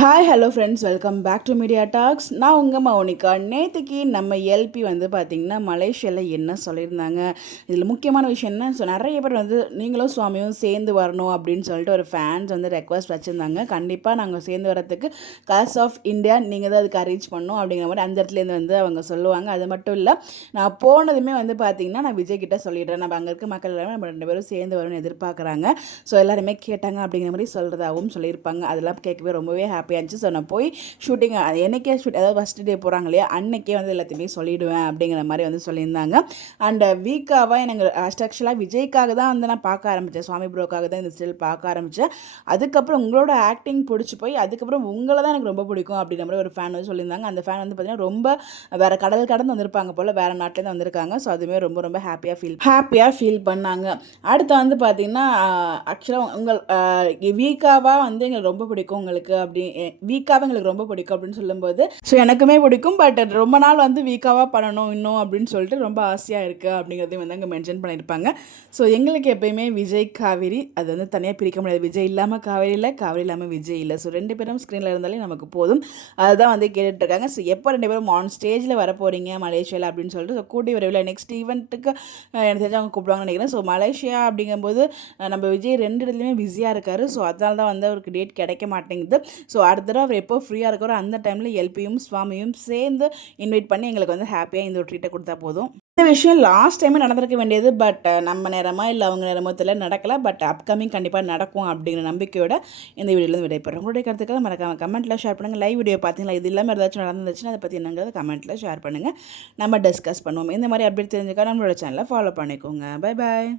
Hi hello friends, welcome back to media talks. நான் உங்கள் மௌனிகா. நேற்றுக்கு நம்ம எல்பி வந்து பார்த்திங்கன்னா மலேசியாவில் என்ன சொல்லியிருந்தாங்க, இதில் முக்கியமான விஷயம் என்ன, ஸோ நிறைய பேர் வந்து நீங்களும் சுவாமியும் சேர்ந்து வரணும் அப்படின்னு சொல்லிட்டு ஒரு ஃபேன்ஸ் வந்து ரெக்வஸ்ட் வச்சுருந்தாங்க. கண்டிப்பாக நாங்கள் சேர்ந்து வரத்துக்கு கலர்ஸ் ஆஃப் இந்தியா நீங்கள் தான் அதுக்கு அரேஞ்ச் பண்ணணும் அப்படிங்கிற மாதிரி அந்த இடத்துலேருந்து வந்து அவங்க சொல்லுவாங்க. அது மட்டும் இல்லை, நான் போனதுமே வந்து பார்த்திங்கன்னா நான் விஜய் கிட்டே சொல்லிடுறேன், நம்ம அங்கே இருக்க மக்கள் எல்லாமே நம்ம 2 பேரும் சேர்ந்து வரணும்னு எதிர்பார்க்குறாங்க. ஸோ எல்லாருமே கேட்டாங்க அப்படிங்கிற மாதிரி சொல்கிறதாகவும் சொல்லியிருப்பாங்க. அதெல்லாம் கேட்கவே ரொம்பவே ஹாப்பியாக இருந்துச்சு. ஸோ நான் போய் ஷூட்டிங் என்னைக்கே அதாவது ஃபஸ்ட் டே போகிறாங்க இல்லையா, அன்னைக்கே வந்து எல்லாத்தையுமே சொல்லிவிடுவேன் அப்படிங்கிற மாதிரி வந்து சொல்லியிருந்தாங்க. அண்ட் வீக்காவாக எனக்கு ஆக்சுவலாக விஜய்க்காக தான் வந்து நான் பார்க்க ஆரம்பித்தேன், சுவாமி ப்ரோக்காக தான் இந்த ஸ்டில் பார்க்க ஆரம்பித்தேன். அதுக்கப்புறம் உங்களோட ஆக்டிங் பிடிச்சி போய் அதுக்கப்புறம் உங்களை தான் எனக்கு ரொம்ப பிடிக்கும் அப்படிங்கிற மாதிரி ஒரு ஃபேன் வந்து சொல்லியிருந்தாங்க. அந்த ஃபேன் வந்து பார்த்திங்கன்னா ரொம்ப வேறு கடல் கடந்து வந்திருப்பாங்க போல், வேறு நாட்டிலேருந்து வந்திருக்காங்க. ஸோ அதுவுமே ரொம்ப ரொம்ப ஹாப்பியாக ஃபீல் பண்ணாங்க. அடுத்து வந்து பார்த்திங்கன்னா ஆக்சுவலாக உங்கள் வீக்காவாக வந்து எங்களுக்கு ரொம்ப பிடிக்கும் உங்களுக்கு அப்படி வீக்காக எங்களுக்கு ரொம்ப பிடிக்கும் அப்படின்னு சொல்லும்போது, ஸோ எனக்குமே பிடிக்கும். பட் ரொம்ப நாள் வந்து வீக்காவாக பண்ணணும் இன்னும் அப்படின்னு சொல்லிட்டு ரொம்ப ஆசையாக இருக்குது அப்படிங்கிறதையும் வந்து அங்கே மென்ஷன் பண்ணியிருப்பாங்க. ஸோ எங்களுக்கு எப்போயுமே விஜய் காவேரி அது வந்து தனியாக பிரிக்க முடியாது. விஜய் இல்லாமல் காவேரி இல்லை, காவேரி இல்லாமல் விஜய் இல்லை. ஸோ 2 பேரும் ஸ்க்ரீனில் இருந்தாலே நமக்கு போதும். அதுதான் வந்து கேட்டுட்ருக்காங்க. ஸோ எப்போ 2 பேரும் ஆன் ஸ்டேஜில் வர போகிறீங்க மலேசியாவில் அப்படின்னு சொல்லிட்டு, ஸோ கூட்டி விரைவில் நெக்ஸ்ட் ஈவெண்ட்டுக்கு எனக்கு தெரிஞ்சு அவங்க கூப்பிடுவாங்கன்னு நினைக்கிறேன். ஸோ மலேசியா அப்படிங்கும்போது நம்ம விஜய் 2 இடத்துலையுமே பிஸியாக இருக்கார். ஸோ அதனால தான் வந்து அவருக்கு டேட் கிடைக்க மாட்டேங்குது. ஸோ அடுத்த தடவை அவர் எப்போ ஃப்ரீயாக இருக்கிறோ அந்த டைமில் எல்பியும் சுவாமியும் சேர்ந்து இன்வைட் பண்ணி எங்களுக்கு வந்து ஹாப்பியாக இந்த ஒரு ட்ரீட்டை கொடுத்தா போதும். இந்த விஷயம் லாஸ்ட் டைமே நடந்திருக்க வேண்டியது, பட் நம்ம நேரமாக இல்லை அவங்க நேரமோ தெரியல நடக்கலை. பட் அப்கமிங் கண்டிப்பாக நடக்கும் அப்படிங்கிற நம்பிக்கையோட இந்த வீடியோலேருந்து விடைபெறோம். உங்களுடைய கருத்துக்களை மறக்காம கமெண்ட்டில் ஷேர் பண்ணுங்கள். லைவ் வீடியோ பார்த்தீங்களா, இது இல்லாமல் ஏதாச்சும் நடந்துச்சுன்னா அதை பற்றி என்னங்கிறது கமெண்ட்டில் ஷேர் பண்ணுங்கள். நம்ம டிஸ்கஸ் பண்ணுவோம். இந்த மாதிரி அப்டேட் தெரிஞ்சுக்க நம்மளோட சேனலை ஃபாலோ பண்ணிக்கோங்க. Bye bye.